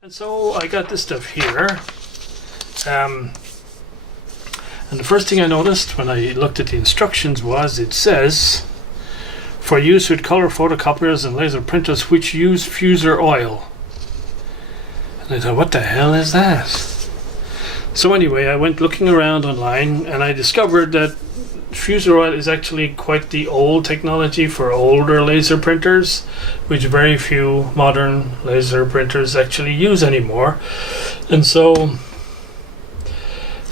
And so I got this stuff here. And the first thing I noticed when I looked at the instructions was it says, for use with color photocopiers and laser printers which use fuser oil. And I thought, what the hell is that? So anyway, I went looking around online and I discovered that fuser oil is actually quite the old technology for older laser printers, which very few modern laser printers actually use anymore. And so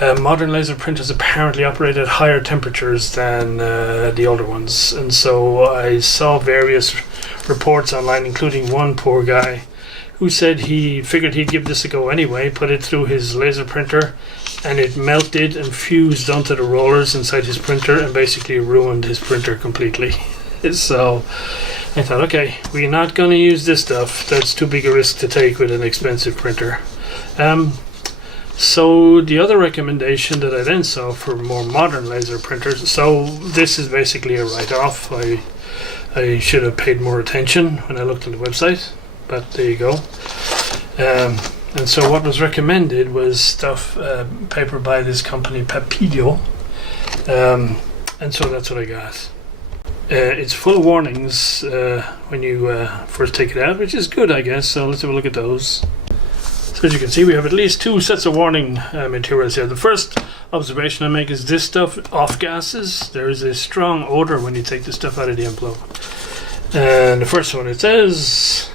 modern laser printers apparently operate at higher temperatures than the older ones. And so I saw various reports online, including one poor guy who said he figured he'd give this a go anyway, put it through his laser printer, and it melted and fused onto the rollers inside his printer and basically ruined his printer completely. So I thought, okay, we're not going to use this stuff. That's too big a risk to take with an expensive printer. So the other recommendation that I then saw for more modern laser printers, so this is basically a write-off. I should have paid more attention when I looked on the website, but there you go. And so what was recommended was stuff, paper by this company, Papidio. And so that's what I got. It's full of warnings when you first take it out, which is good, I guess. So let's have a look at those. So as you can see, we have at least two sets of warning materials here. The first observation I make is this stuff off-gases. There is a strong odor when you take this stuff out of the envelope. And the first one, it says,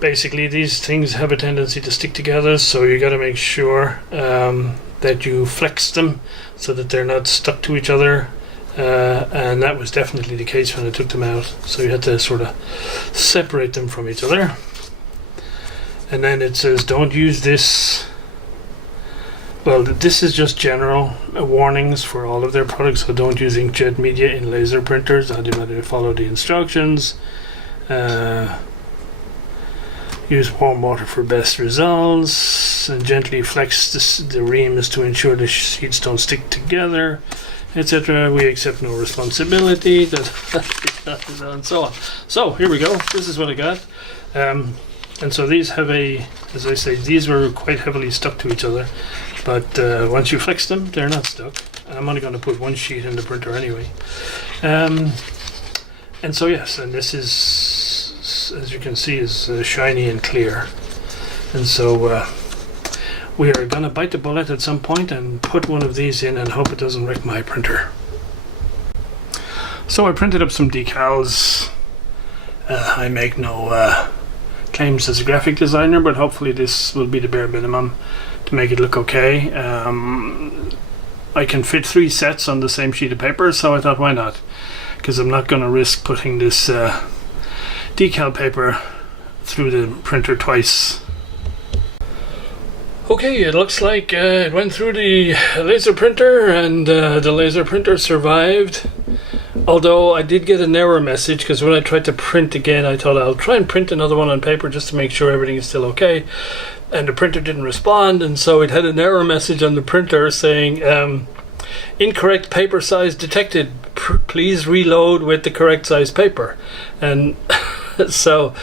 basically these things have a tendency to stick together, so you got to make sure that you flex them so that they're not stuck to each other. And that was definitely the case when I took them out. So you had to sort of separate them from each other. And then it says don't use this. Well, this is just general warnings for all of their products. So don't use inkjet media in laser printers. I do not follow the instructions. Use warm water for best results. And gently flex the reams to ensure the sheets don't stick together, etc. We accept no responsibility. And so on. So here we go. This is what I got. And so these have as I say, these were quite heavily stuck to each other, but once you flex them, they're not stuck. I'm only going to put one sheet in the printer anyway. And so yes, and this is, as you can see, is shiny and clear. And so we are going to bite the bullet at some point and put one of these in and hope it doesn't wreck my printer. So I printed up some decals. I make no claims as a graphic designer, but hopefully this will be the bare minimum to make it look okay. I can fit 3 sets on the same sheet of paper, so I thought, why not? Because I'm not going to risk putting this decal paper through the printer twice. Okay, it looks like it went through the laser printer, and the laser printer survived. Although I did get an error message, because when I tried to print again, I thought I'll try and print another one on paper just to make sure everything is still okay. And the printer didn't respond, and so it had an error message on the printer saying, incorrect paper size detected. Please reload with the correct size paper. And so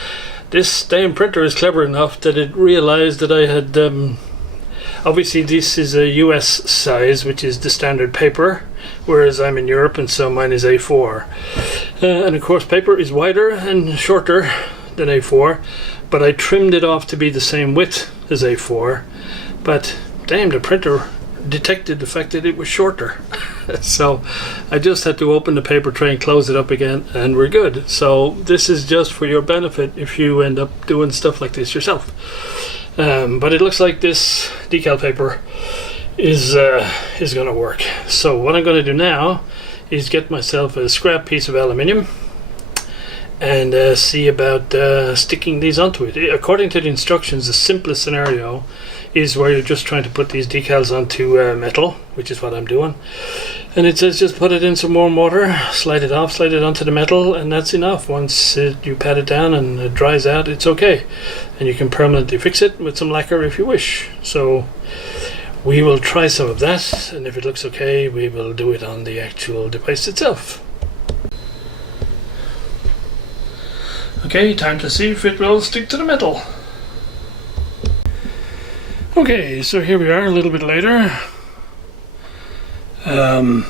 this damn printer is clever enough that it realized that I had... obviously this is a US size, which is the standard paper, whereas I'm in Europe and so mine is A4. And of course paper is wider and shorter than A4, but I trimmed it off to be the same width as A4. But damn, the printer detected the fact that it was shorter. So I just had to open the paper tray and close it up again, and we're good. So this is just for your benefit if you end up doing stuff like this yourself. But it looks like this decal paper is going to work. So what I'm going to do now is get myself a scrap piece of aluminium and see about sticking these onto it. According to the instructions, the simplest scenario is where you're just trying to put these decals onto metal, which is what I'm doing. And it says just put it in some warm water, slide it off, slide it onto the metal, and that's enough. Once you pat it down and it dries out, it's okay. And you can permanently fix it with some lacquer if you wish. So we will try some of that, and if it looks okay, we will do it on the actual device itself. Okay, time to see if it will stick to the metal. Okay, so here we are a little bit later. And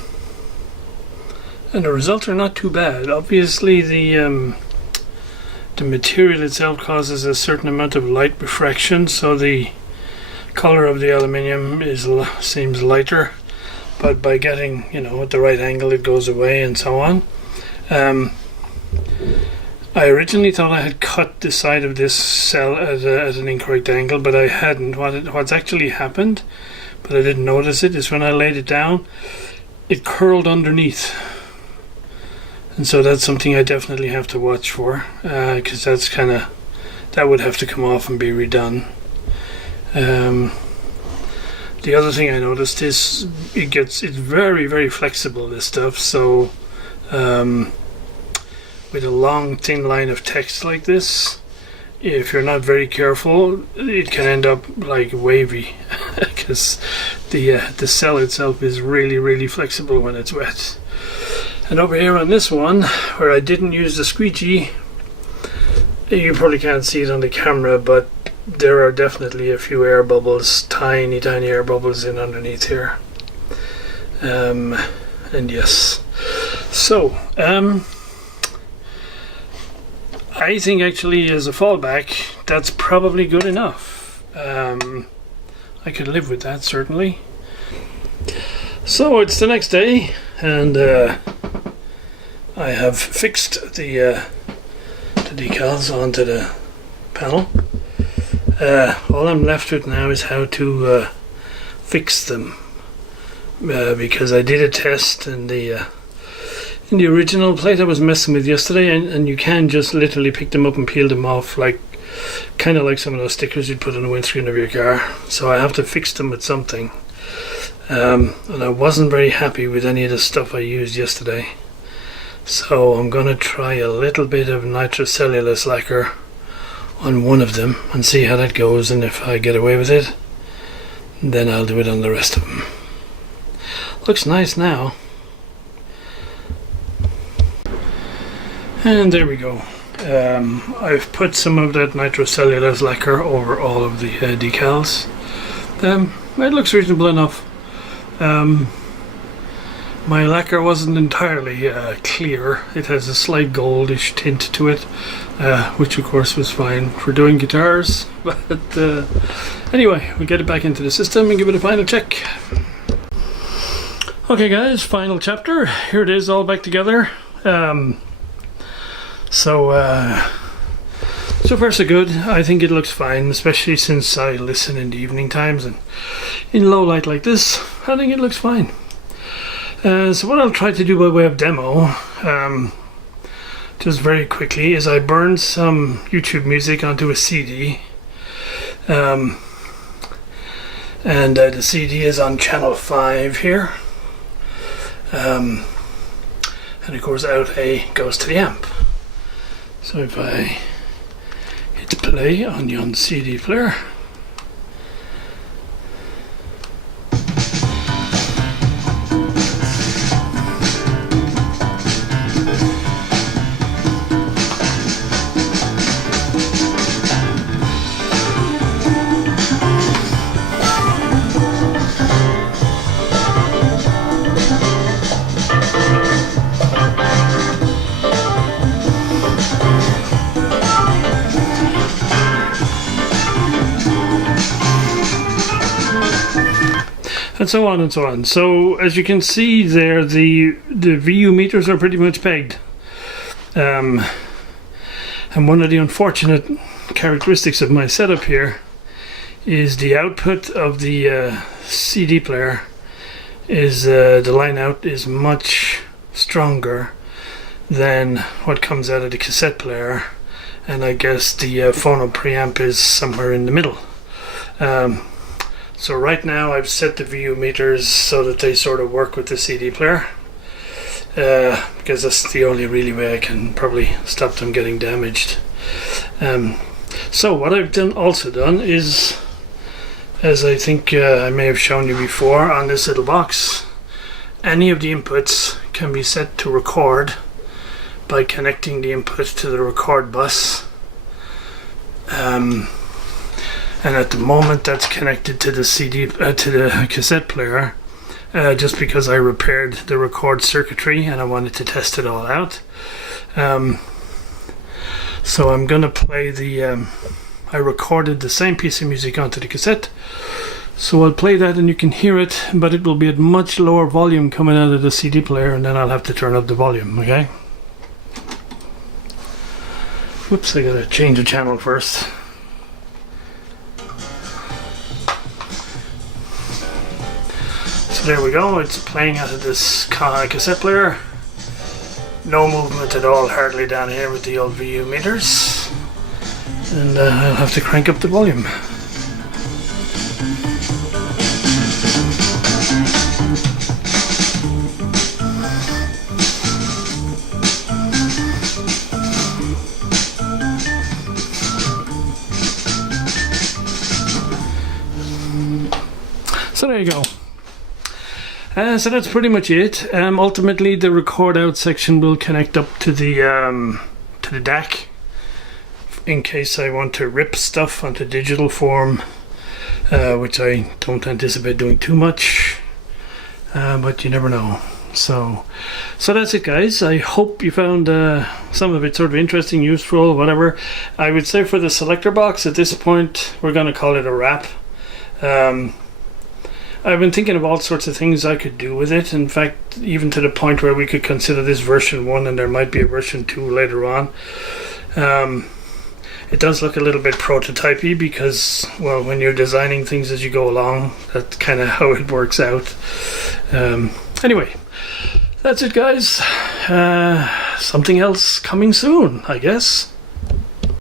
the results are not too bad. Obviously the material itself causes a certain amount of light refraction, so the color of the aluminium seems lighter, but by getting, you know, at the right angle it goes away and so on. I originally thought I had cut the side of this cell at an incorrect angle, but I hadn't. What's actually happened, but I didn't notice it, is when I laid it down, it curled underneath. And so that's something I definitely have to watch for, because that would have to come off and be redone. The other thing I noticed is it's very, very flexible, this stuff, so with a long thin line of text like this, if you're not very careful, it can end up like wavy, because the cell itself is really, really flexible when it's wet. And over here on this one, where I didn't use the squeegee, you probably can't see it on the camera, but there are definitely a few air bubbles, tiny air bubbles in underneath here. And yes, so I think actually as a fallback that's probably good enough. I could live with that, certainly. So it's the next day, and I have fixed the decals onto the panel. All I'm left with now is how to fix them, because I did a test in the original plate I was messing with yesterday, and you can just literally pick them up and peel them off, like kind of like some of those stickers you'd put on the windscreen of your car. So I have to fix them with something, and I wasn't very happy with any of the stuff I used yesterday, so I'm going to try a little bit of nitrocellulose lacquer on one of them and see how that goes, and if I get away with it, then I'll do it on the rest of them. Looks nice now. And there we go. I've put some of that nitrocellulose lacquer over all of the decals. It looks reasonable enough. My lacquer wasn't entirely clear. It has a slight goldish tint to it, which of course was fine for doing guitars. But anyway, we'll get it back into the system and give it a final check. Okay guys, final chapter. Here it is, all back together. So far so good. I think it looks fine, especially since I listen in the evening times and in low light like this. I think it looks fine. So what I'll try to do by way of demo, just very quickly, is I burned some YouTube music onto a CD. And the CD is on channel 5 here. And of course out A goes to the amp. So if I hit play on the CD player, and so on and so on. So as you can see there, the VU meters are pretty much pegged. And one of the unfortunate characteristics of my setup here is the output of the CD player is the line out is much stronger than what comes out of the cassette player, and I guess the phono preamp is somewhere in the middle. So right now I've set the VU meters so that they sort of work with the CD player, because that's the only really way I can probably stop them getting damaged. So what I've also done is, as I think I may have shown you before on this little box, any of the inputs can be set to record by connecting the input to the record bus. and at the moment that's connected to the to the cassette player, just because I repaired the record circuitry and I wanted to test it all out. So I'm gonna play the I recorded the same piece of music onto the cassette, so I'll play that and you can hear it, but it will be at much lower volume coming out of the CD player, and then I'll have to turn up the volume. Okay. Whoops, I gotta change the channel first. So there we go, it's playing out of this cassette player. No movement at all, hardly down here with the old VU meters. And I'll have to crank up the volume. So there you go. So that's pretty much it. Ultimately, the record out section will connect up to the DAC in case I want to rip stuff onto digital form, which I don't anticipate doing too much, but you never know. So that's it, guys. I hope you found some of it sort of interesting, useful, whatever. I would say for the selector box at this point, we're going to call it a wrap. I've been thinking of all sorts of things I could do with it. In fact, even to the point where we could consider this version 1 and there might be a version 2 later on. It does look a little bit prototypey because, well, when you're designing things as you go along, that's kind of how it works out. Anyway, that's it, guys. Something else coming soon, I guess.